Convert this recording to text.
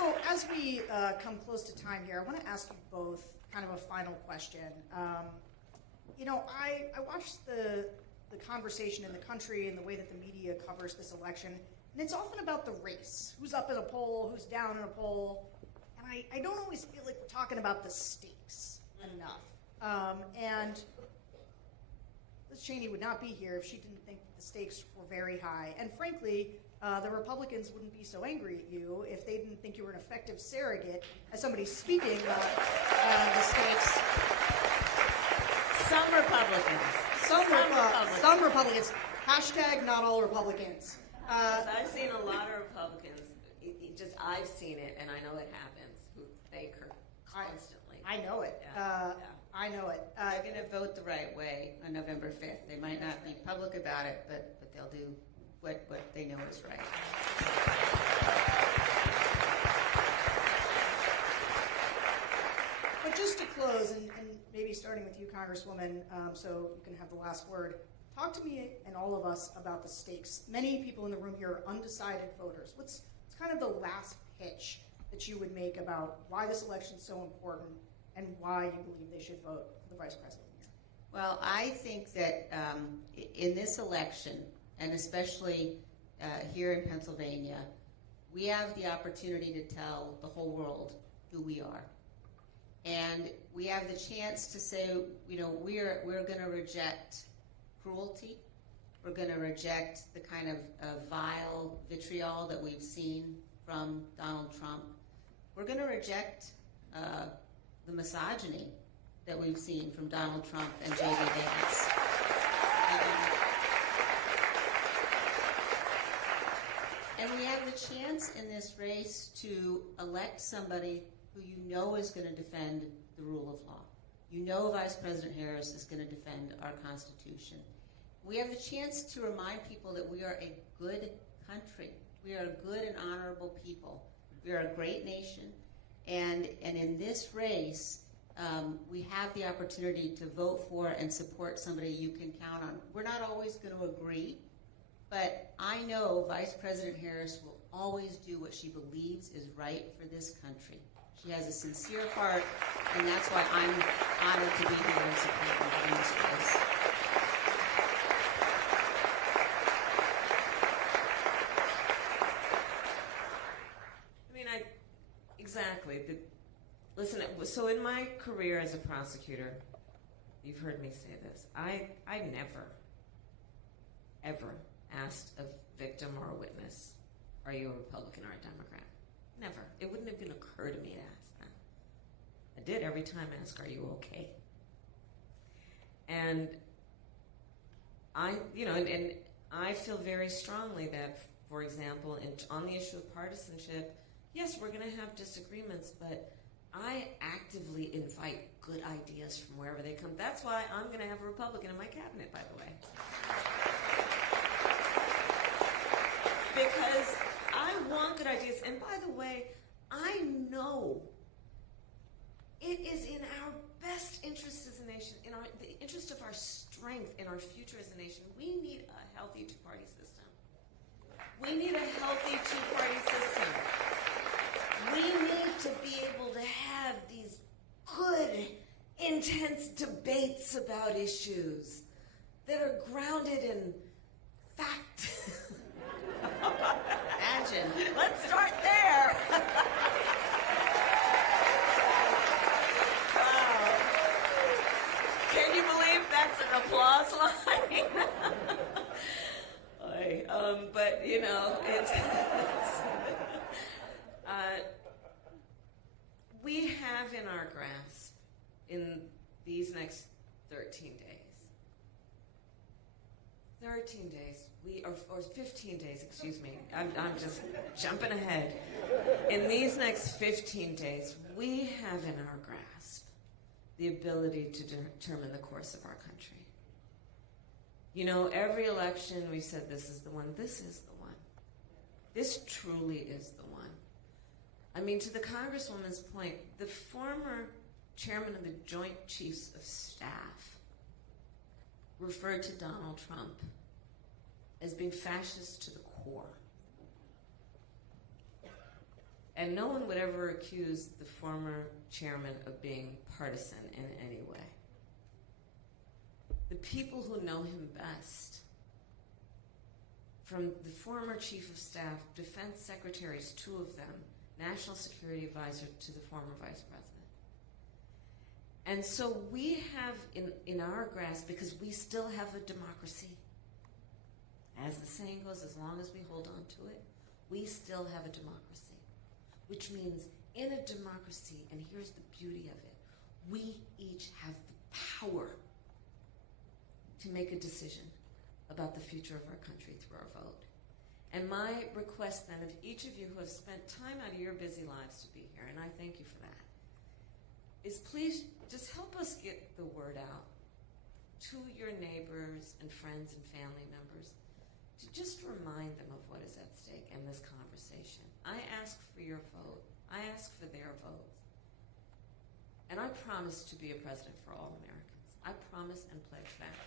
So as we come close to time here, I want to ask you both kind of a final question. You know, I watched the conversation in the country and the way that the media covers this election, and it's often about the race. Who's up in a poll, who's down in a poll, and I don't always feel like we're talking about the stakes enough. And Liz Cheney would not be here if she didn't think that the stakes were very high. And frankly, the Republicans wouldn't be so angry at you if they didn't think you were an effective surrogate as somebody speaking the stakes. Some Republicans. Some Republicans. Hashtag not all Republicans. I've seen a lot of Republicans. I've seen it, and I know it happens, who fake her constantly. I know it. Yeah. I know it. They're going to vote the right way on November 5th. They might not be public about it, but they'll do what they know is right. But just to close, and maybe starting with you, Congresswoman, so you can have the last word, talk to me and all of us about the stakes. Many people in the room here are undecided voters. What's kind of the last pitch that you would make about why this election is so important and why you believe they should vote for the Vice President here? Well, I think that in this election, and especially here in Pennsylvania, we have the opportunity to tell the whole world who we are. And we have the chance to say, you know, we're going to reject cruelty. We're going to reject the kind of vile vitriol that we've seen from Donald Trump. We're going to reject the misogyny that we've seen from Donald Trump and J.D. Vance. And we have the chance in this race to elect somebody who you know is going to defend the rule of law. You know Vice President Harris is going to defend our Constitution. We have the chance to remind people that we are a good country. We are a good and honorable people. We are a great nation. And in this race, we have the opportunity to vote for and support somebody you can count on. We're not always going to agree, but I know Vice President Harris will always do what she believes is right for this country. She has a sincere heart, and that's why I'm honored to be here and support her in this race. Exactly. Listen, so in my career as a prosecutor, you've heard me say this, I never, ever asked a victim or a witness, are you a Republican or a Democrat? Never. It wouldn't even occur to me to ask them. I did every time ask, are you okay? And I feel very strongly that, for example, on the issue of partisanship, yes, we're going to have disagreements, but I actively invite good ideas from wherever they come. That's why I'm going to have a Republican in my cabinet, by the way. Because I want good ideas. And by the way, I know it is in our best interest as a nation, in the interest of our strength, in our future as a nation. We need a healthy two-party system. We need a healthy two-party system. We need to be able to have these good, intense debates about issues that are grounded in fact. Imagine. Let's start there. Wow. Can you believe that's an applause line? But, you know, we have in our grasp in these next 13 days, or 15 days, excuse me. I'm just jumping ahead. In these next 15 days, we have in our grasp the ability to determine the course of our country. You know, every election we said this is the one, this is the one. This truly is the one. I mean, to the Congresswoman's point, the former chairman of the Joint Chiefs of Staff referred to Donald Trump as being fascist to the core. And no one would ever accuse the former chairman of being partisan in any way. The people who know him best, from the former chief of staff, defense secretaries, 2 of them, national security advisor to the former vice president. And so we have in our grasp, because we still have a democracy, as the saying goes, as long as we hold on to it, we still have a democracy. Which means in a democracy, and here's the beauty of it, we each have the power to make a decision about the future of our country through our vote. And my request then of each of you who have spent time out of your busy lives to be here, and I thank you for that, is please just help us get the word out to your neighbors and friends and family members to just remind them of what is at stake in this conversation. I ask for your vote. I ask for their votes. And I promise to be a president for all Americans. I promise and pledge that.